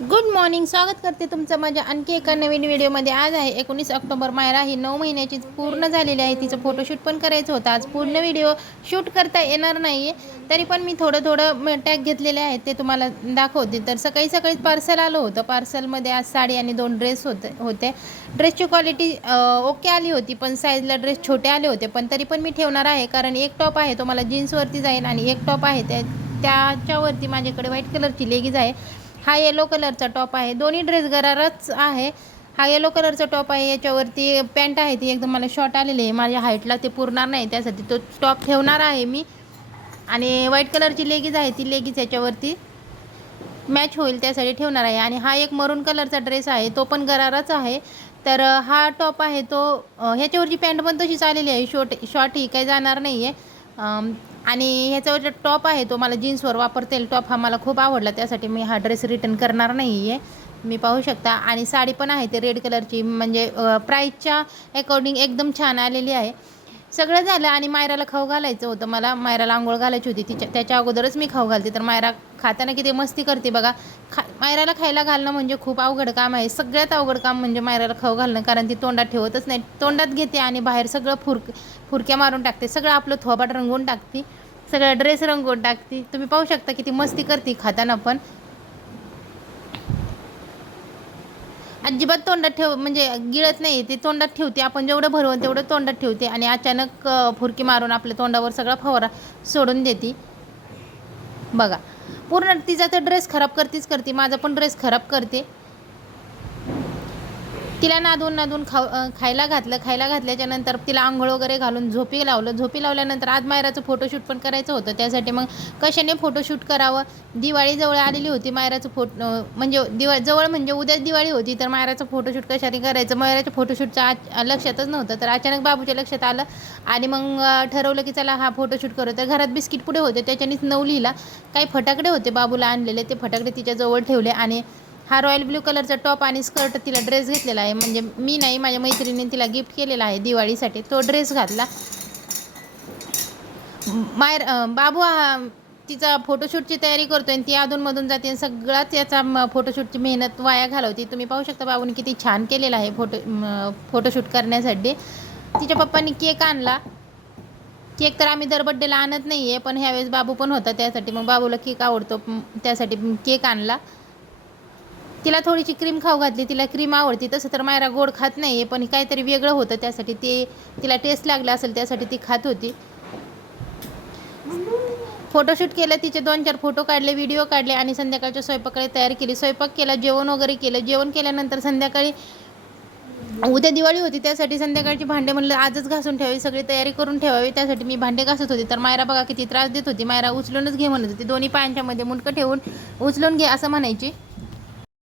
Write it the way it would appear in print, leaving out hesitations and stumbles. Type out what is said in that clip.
Good morning. स्वागत करते तुमचं माझ्या आणखी एका नवीन व्हिडिओमध्ये. आज आहे 19 ऑक्टोबर. मायरा ही 9 महिन्याची पूर्ण झालेली आहे. तिचं फोटोशूट पण करायचं होतं. आज पूर्ण व्हिडिओ शूट करता येणार नाही आहे, तरी पण मी थोडं टॅग घेतलेले आहेत ते तुम्हाला दाखवते. तर सकाळीच पार्सल आलं होतं. पार्सलमध्ये आज साडी आणि 2 ड्रेस होते. ड्रेसची क्वालिटी ओके आली होती, पण साईजला ड्रेस छोटे आले होते. पण तरी पण मी ठेवणार आहे, कारण एक टॉप आहे तो मला जीन्सवरती जाईल आणि एक टॉप आहे त्याच्यावरती माझ्याकडे व्हाईट कलरची लेगीज आहे. हा येलो कलरचा टॉप आहे. दोन्ही ड्रेस गराराच आहे. हा येलो कलरचा टॉप आहे, याच्यावरती पॅन्ट आहे ती एकदम मला शॉर्ट आलेली आहे. माझ्या हाईटला ते पुरणार नाही, त्यासाठी तो टॉप ठेवणार आहे मी. आणि व्हाईट कलरची लेगीज आहे, ती लेगीज याच्यावरती मॅच होईल त्यासाठी ठेवणार आहे. आणि हा एक मरून कलरचा ड्रेस आहे, तो पण गराराच आहे. तर हा टॉप आहे तो ह्याच्यावरची पॅन्ट पण तशीच आलेली आहे, शॉर्ट ही काही जाणार नाही आहे. आणि ह्याच्यावर टॉप आहे तो मला जीन्सवर वापरता येईल. टॉप हा मला खूप आवडला, त्यासाठी मी हा ड्रेस रिटर्न करणार नाही आहे. मी पाहू शकता. आणि साडी पण आहे ते रेड कलरची, म्हणजे प्राईसच्या अकॉर्डिंग एकदम छान आलेली आहे. सगळं झालं आणि मायराला खाऊ घालायचं होतं. मायराला आंघोळ घालायची होती, त्याच्या अगोदरच मी खाऊ घालते. तर मायरा खाताना किती मस्ती करते बघा. मायराला खायला घालणं म्हणजे खूप अवघड काम आहे. सगळ्यात अवघड काम म्हणजे मायराला खाऊ घालणं, कारण ती तोंडात ठेवतच नाही. तोंडात घेते आणि बाहेर सगळं फुरक्या मारून टाकते. सगळं आपलं थोबाट रंगवून टाकते, सगळा ड्रेस रंगवून टाकते. तुम्ही पाहू शकता किती मस्ती करते खाताना. पण अजिबात तोंडात म्हणजे गिळत नाही, ते तोंडात ठेवते. आपण जेवढं भरवून तेवढं तोंडात ठेवते आणि अचानक फुरकी मारून आपल्या तोंडावर सगळा फवारा सोडून देते बघा. पूर्ण तिचा तर ड्रेस खराब करते. माझा पण ड्रेस खराब करते. तिला नादून खायला घातल्याच्या नंतर तिला आंघोळ वगैरे घालून झोपी लावल्यानंतर आज मायराचं फोटोशूट पण करायचं होतं. त्यासाठी मग कशाने फोटोशूट करावं. दिवाळी जवळ आलेली होती. मायराचं म्हणजे जवळ म्हणजे उद्याच दिवाळी होती. तर मायराचं फोटोशूट कशाने करायचं, मायराच्या फोटोशूटचं लक्षातच नव्हतं. तर अचानक बाबूच्या लक्षात आलं आणि मग ठरवलं की चला हा फोटोशूट करू. तर घरात बिस्किट पुढे होते, त्याच्यानेच 9 लिहिला. काही फटाकडे होते बाबूला आणलेले, ते फटाकडे तिच्याजवळ ठेवले. आणि हा रॉयल ब्ल्यू कलरचा टॉप आणि स्कर्ट तिला ड्रेस घेतलेला आहे. म्हणजे मी नाही, माझ्या मैत्रिणीने तिला गिफ्ट केलेला आहे दिवाळीसाठी. तो ड्रेस घातला. बाबू तिचा फोटोशूटची तयारी करतोय आणि ती अधूनमधून जाते आणि सगळाच याचा फोटोशूटची मेहनत वाया घालवते. तुम्ही पाहू शकता बाबूने किती छान केलेला आहे फोटोशूट करण्यासाठी. तिच्या पप्पांनी केक आणला. केक तर आम्ही दर बड्डेला आणत नाही आहे, पण ह्यावेळेस बाबू पण होता, त्यासाठी मग बाबूला केक आवडतो, त्यासाठी केक आणला. तिला थोडीशी क्रीम खाऊ घातली. तिला क्रीम आवडते. तसं तर मायरा गोड खात नाही आहे, पण काहीतरी वेगळं होतं त्यासाठी तिला टेस्ट लागला असेल, त्यासाठी ती खात होती. फोटोशूट केलं, तिचे 2-4 फोटो काढले, व्हिडिओ काढले आणि संध्याकाळच्या स्वयंपाकाला तयारी केली. स्वयंपाक केला, जेवण वगैरे केलं. जेवण केल्यानंतर संध्याकाळी उद्या दिवाळी होती, त्यासाठी संध्याकाळची भांडे म्हणलं आजच घासून ठेवावी, सगळी तयारी करून ठेवावी. त्यासाठी मी भांडे घासत होते. तर मायरा बघा किती त्रास देत होती. मायरा उचलूनच घे म्हणत होती. दोन्ही पायांच्या मध्ये मुंडकं ठेवून उचलून घे असं म्हणायची.